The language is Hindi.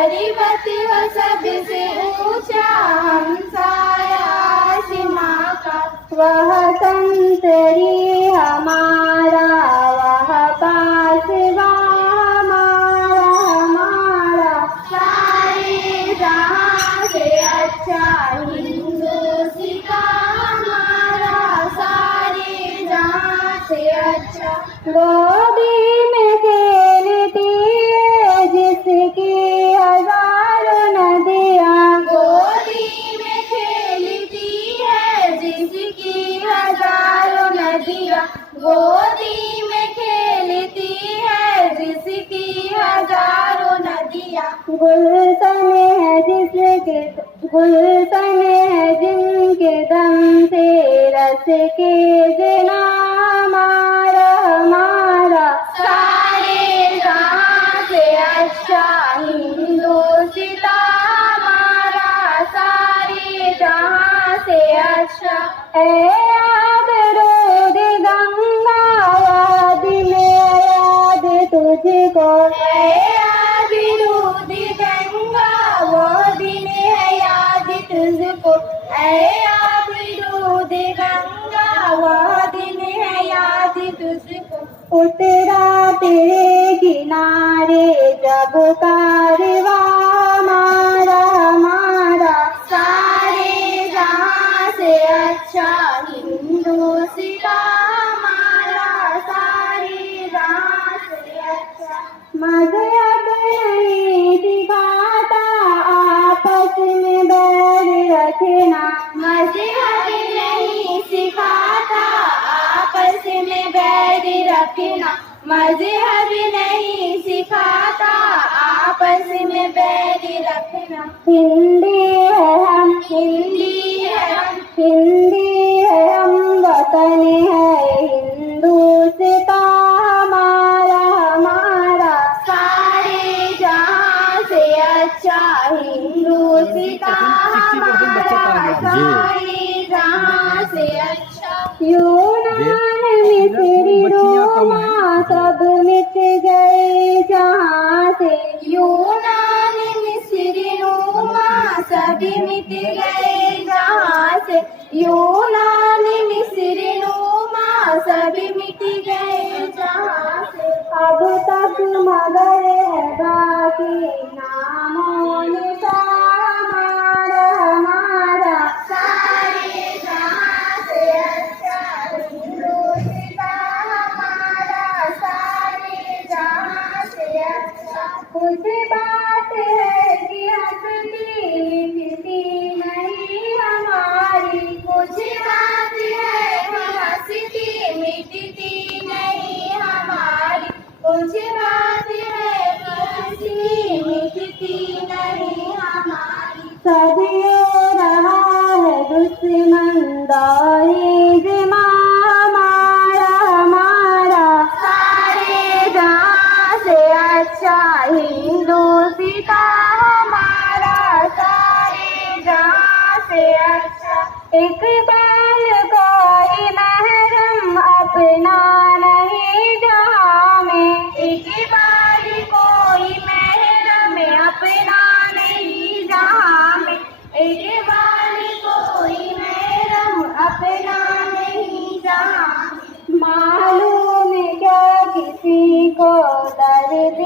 अधिपति हो सबसे ऊंचा हमसाया सीमा का। वह संतरी हमारा, वह पासवा हमारा हमारा। सारे जहां से अच्छा हिंदुस्तान हमारा, सारे जहां से अच्छा। गोदी में खेलती है जिसकी हजारों नदियाँ, गोदी में खेलती है जिसकी हजारों नदियाँ, गोदी में खेलती है जिसकी हजारों नदियाँ। गुलशन है जिसके, गुलशन है जिनके दम से रस के जना हमारा हमारा। सारे जहां से अच्छा हिंदुस्तान हमारा, सारे जहां से अच्छा। है आबरूद गंगा वादी में याद तुझको, है आबरूद गंगा वादी में है याद तुझको, है आबरूद गंगा वादी में है याद तुझको। उतरा तेरे किनारे जब कारवा हमारा हमारा, सारे जहां से अच्छा हिंदुस्तान हमारा, सारे जहां से अच्छा। मजहब नहीं सिखाता आपस में बैर रखना, मजहब नहीं सिखाता आपस में बैर रखना, मजहब नहीं सिखाता आपस में बैर रखना। हिंदी है हम, हिंदी है हम, हिंदी है हम, वतन है हिंदुस्तान हमारा हमारा। सारे जहां से अच्छा हिंदुस्तान हमारा, सारे जहां से अच्छा। यूनान मिस्र रोमा सब मिट गए जहां से, यूनान मिस्र रोमा सब मिट गए जहां से, यूनान मिस्र रोमा सब मिट गए जहां से। अब तक मगर है बाकी नामों निशान हमारा हमारा, सारे जहां से अच्छा हिंदुस्तान हमारा, सारे जहां से अच्छा। कुछ बात है कि हंसती मिटती नहीं हमारी, कुछ बात है कि हंसती मिटती नहीं हमारी, कुछ बात है कि हंसती मिटती नहीं हमारी। सदियों रहा है दुश्मन दाहिज़मा हमारा हमारा, सारे जहां से अच्छा हिंदुस्तान हमारा, सारे जहां से अच्छा। इकबाल कोई महरम अपना नहीं जहां में, इकबाल कोई महरम अपना नहीं जहां में, इकबाल कोई महरम अपना नहीं जहां। मालूम क्या किसी को दर्द